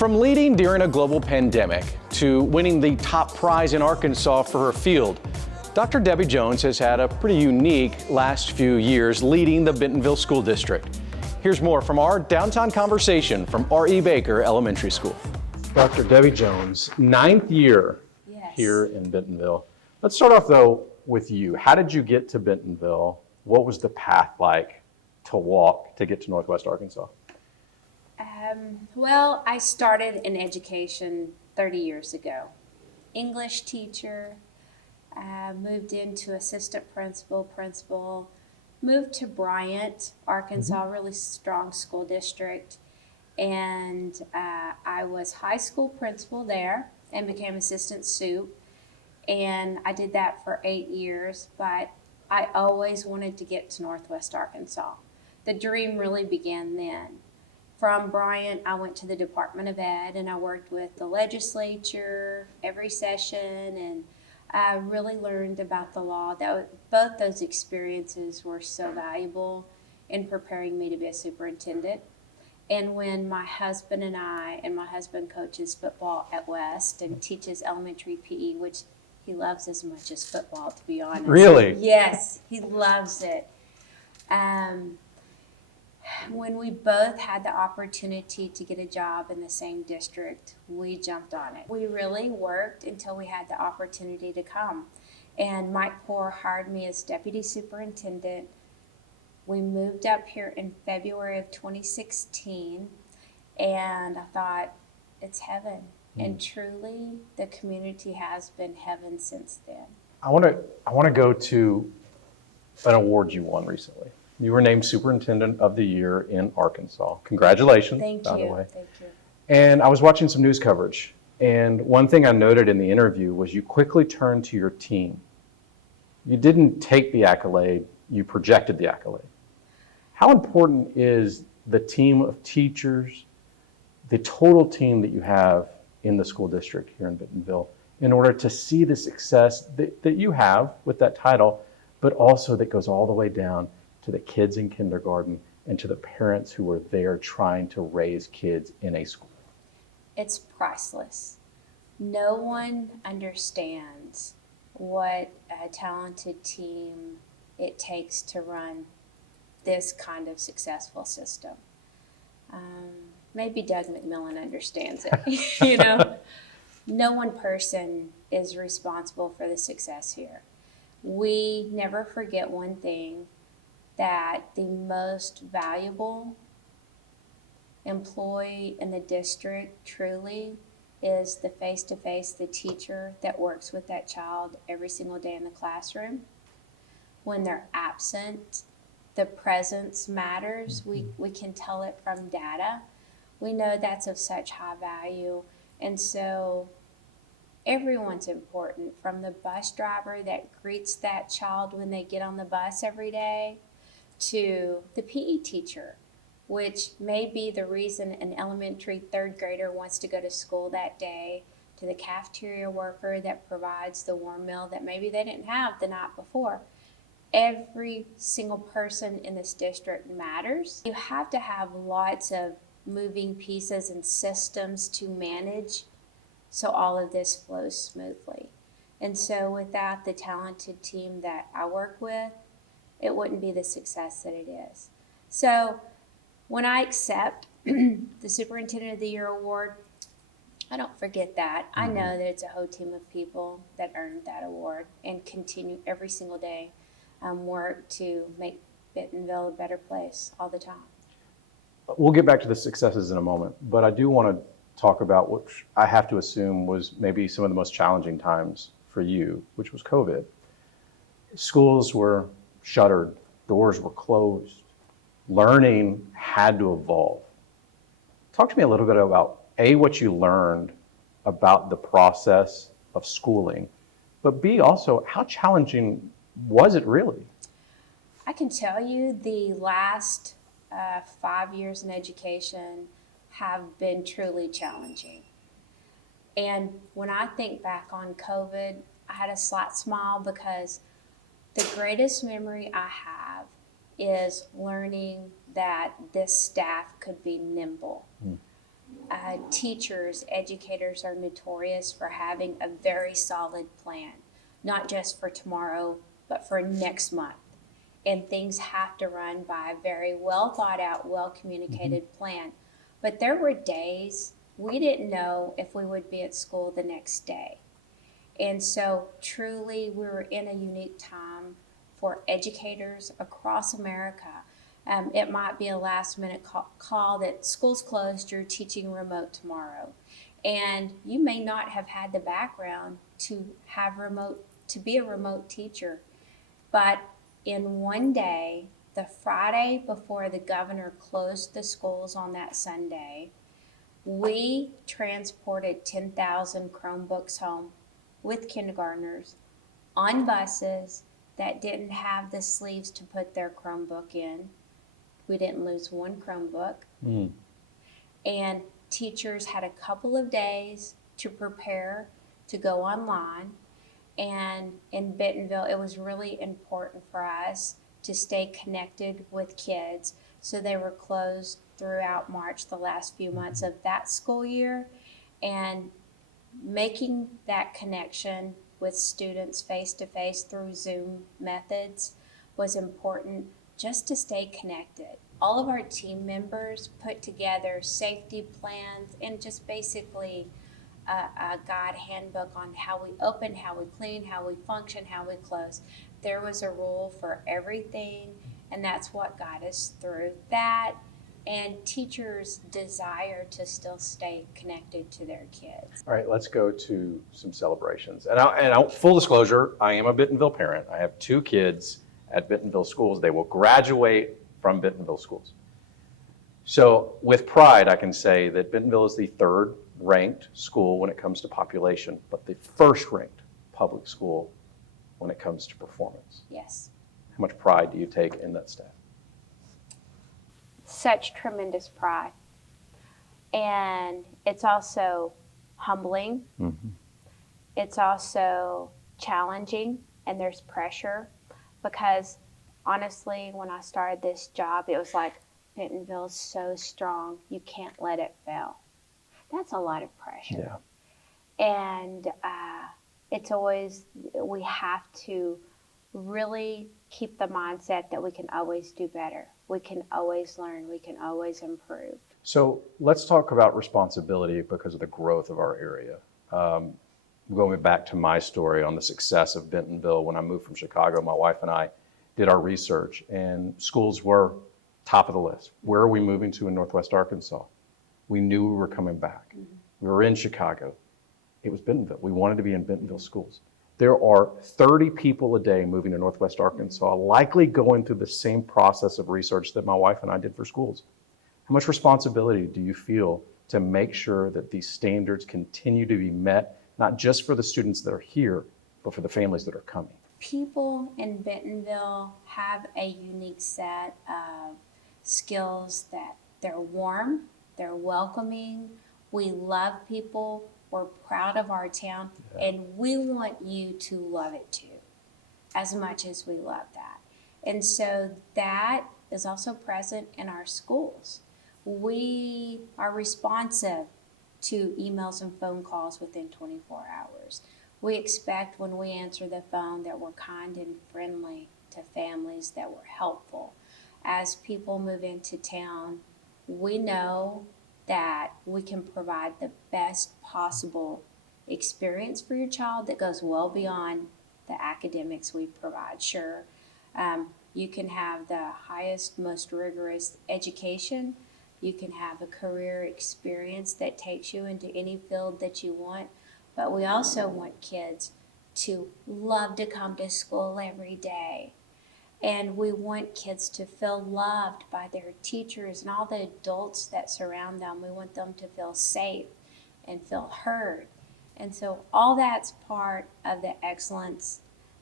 From leading during a global pandemic to winning the top prize in Arkansas for her field, Dr. Debbie Jones has had a pretty unique last few years leading the Bentonville School District. Here's more from our downtown conversation from R.E. Baker Elementary School. Dr. Debbie Jones, ninth year here in Bentonville. Let's start off though with you. How did you get to Bentonville? What was the path like to walk to get to Northwest Arkansas? Well, I started in education 30 years ago. English teacher, moved into assistant principal, moved to Bryant, Arkansas, really strong school district. And I was high school principal there and became assistant sup. And I did that for 8 years, but I always wanted to get to Northwest Arkansas. The dream really began then. From Bryant, I went to the Department of Ed and I worked with the legislature every session, and I really learned about the law. Both those experiences were so valuable in preparing me to be a superintendent. And when my husband my husband coaches football at West and teaches elementary PE, which he loves as much as football, to be honest. Really? Yes, he loves it. When we both had the opportunity to get a job in the same district, we jumped on it. We really worked until we had the opportunity to come. And Mike Poore hired me as deputy superintendent. We moved up here in February of 2016, and I thought, it's heaven. And truly, the community has been heaven since then. I want to go to an award you won recently. You were named Superintendent of the Year in Arkansas. Congratulations, by the way. Thank you. And I was watching some news coverage, and one thing I noted in the interview was you quickly turned to your team. You didn't take the accolade, you projected the accolade. How important is the team of teachers, the total team that you have in the school district here in Bentonville, in order to see the success that you have with that title, but also that goes all the way down to the kids in kindergarten and to the parents who are there trying to raise kids in a school? It's priceless. No one understands what a talented team it takes to run this kind of successful system. Maybe Doug McMillan understands it. No one person is responsible for the success here. We never forget one thing, that the most valuable employee in the district truly is the face-to-face, the teacher that works with that child every single day in the classroom. When they're absent, the presence matters. We can tell it from data. We know that's of such high value. And so everyone's important, from the bus driver that greets that child when they get on the bus every day, to the PE teacher, which may be the reason an elementary third grader wants to go to school that day, to the cafeteria worker that provides the warm meal that maybe they didn't have the night before. Every single person in this district matters. You have to have lots of moving pieces and systems to manage so all of this flows smoothly. And so without the talented team that I work with, it wouldn't be the success that it is. So when I accept the Superintendent of the Year award, I don't forget that. I know that it's a whole team of people that earned that award and continue every single day work to make Bentonville a better place all the time. We'll get back to the successes in a moment, but I do want to talk about what I have to assume was maybe some of the most challenging times for you, which was COVID. Schools were shuttered, doors were closed, learning had to evolve. Talk to me a little bit about what you learned about the process of schooling, but B, also, how challenging was it really? I can tell you the last 5 years in education have been truly challenging. And when I think back on COVID, I had a slight smile because the greatest memory I have is learning that this staff could be nimble. teachers, educators are notorious for having a very solid plan, not just for tomorrow, but for next month. And things have to run by a very well thought out, well communicated plan. But there were days we didn't know if we would be at school the next day. And so truly we were in a unique time for educators across America. It might be a last minute call that school's closed, you're teaching remote tomorrow. And you may not have had the background to be a remote teacher. But in one day, the Friday before the governor closed the schools on that Sunday, we transported 10,000 Chromebooks home with kindergartners on buses that didn't have the sleeves to put their Chromebook in. We didn't lose one Chromebook. And teachers had a couple of days to prepare to go online. And in Bentonville, it was really important for us to stay connected with kids. So they were closed throughout March, the last few months of that school year. And making that connection with students face to face through Zoom methods was important just to stay connected. All of our team members put together safety plans and just basically a guide handbook on how we open, how we clean, how we function, how we close. There was a rule for everything, and that's what got us through that. And teachers' desire to still stay connected to their kids. All right, let's go to some celebrations. And full disclosure, I am a Bentonville parent. I have 2 kids at Bentonville schools. They will graduate from Bentonville schools. So with pride, I can say that Bentonville is the 3rd ranked school when it comes to population, but the 1st ranked public school when it comes to performance. Yes. How much pride do you take in that staff? Such tremendous pride. And it's also humbling. It's also challenging, and there's pressure because honestly, when I started this job, it was like, Bentonville's so strong, you can't let it fail. That's a lot of pressure. Yeah. And it's always, we have to really keep the mindset that we can always do better. We can always learn. We can always improve. So let's talk about responsibility because of the growth of our area. Going back to my story on the success of Bentonville, when I moved from Chicago, my wife and I did our research, and schools were top of the list. Where are we moving to in Northwest Arkansas? We knew we were coming back. We were in Chicago. It was Bentonville. We wanted to be in Bentonville schools. There are 30 people a day moving to Northwest Arkansas, likely going through the same process of research that my wife and I did for schools. How much responsibility do you feel to make sure that these standards continue to be met, not just for the students that are here, but for the families that are coming? People in Bentonville have a unique set of skills that they're warm, they're welcoming, we love people, we're proud of our town, and we want you to love it too, as much as we love that. And so that is also present in our schools. We are responsive to emails and phone calls within 24 hours. We expect when we answer the phone that we're kind and friendly to families, that we're helpful. As people move into town, we know that we can provide the best possible experience for your child that goes well beyond the academics we provide. Sure, you can have the highest, most rigorous education. You can have a career experience that takes you into any field that you want. But we also want kids to love to come to school every day. And we want kids to feel loved by their teachers and all the adults that surround them. We want them to feel safe and feel heard. And so all that's part of the excellence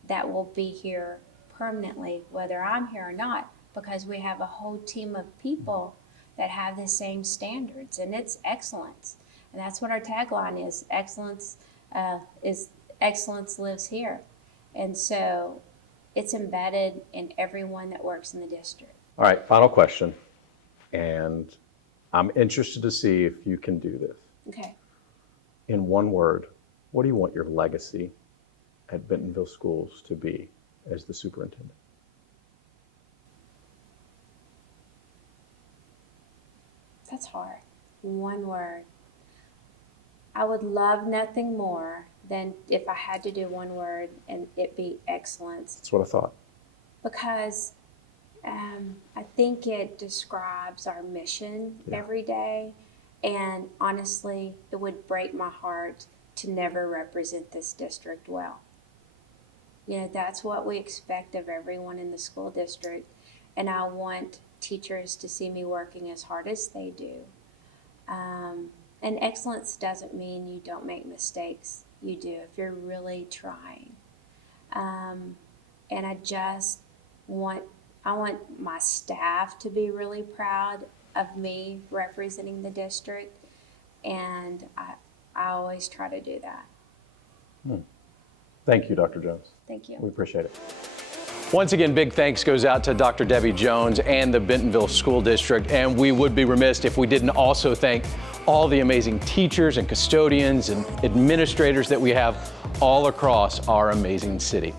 that will be here permanently, whether I'm here or not, because we have a whole team of people that have the same standards, and it's excellence. And that's what our tagline is. Excellence lives here. And so it's embedded in everyone that works in the district. All right, final question. And I'm interested to see if you can do this. Okay. In one word, what do you want your legacy at Bentonville Schools to be as the superintendent? That's hard. One word. I would love nothing more than if I had to do one word and it be excellence. That's what I thought. Because I think it describes our mission every day. And honestly, it would break my heart to never represent this district well. You know, that's what we expect of everyone in the school district. And I want teachers to see me working as hard as they do. And excellence doesn't mean you don't make mistakes. You do if you're really trying. And I want my staff to be really proud of me representing the district, and I always try to do that. Thank you, Dr. Jones. Thank you. We appreciate it. Once again, big thanks goes out to Dr. Debbie Jones and the Bentonville School District, and we would be remiss if we didn't also thank all the amazing teachers and custodians and administrators that we have all across our amazing city.